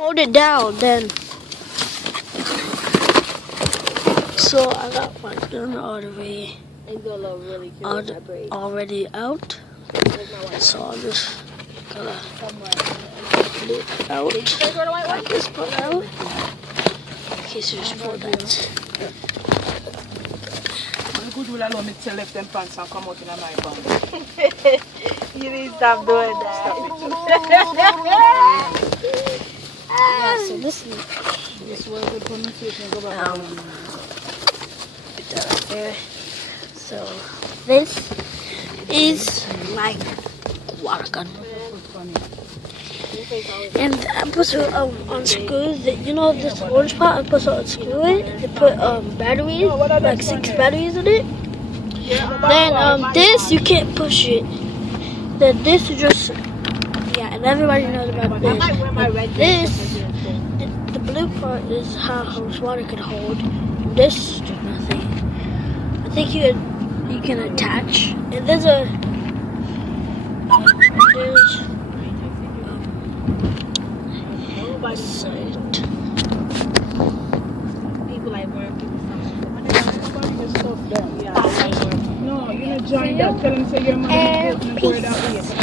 Hold it down then. So I got my gun all the way already out. So I'm just gonna put it out. I just put it out. In case you just pull that. Good will allow me to left them pants and come out in my bag. You need to stop doing that. Yeah, so this was a good pronunciation. Go back. Put that up there. So this is my water gun. And I'm supposed to unscrew the, you know this orange part, I'm supposed to unscrew it and put batteries, like 6 batteries in it. Then this you can't push it. Then this you just, yeah, and everybody knows about this. This, the blue part is how much water can hold. This is nothing. I think you can attach, and there's by side. People like working No, you're not joining that. Tell them say your money is working for that way.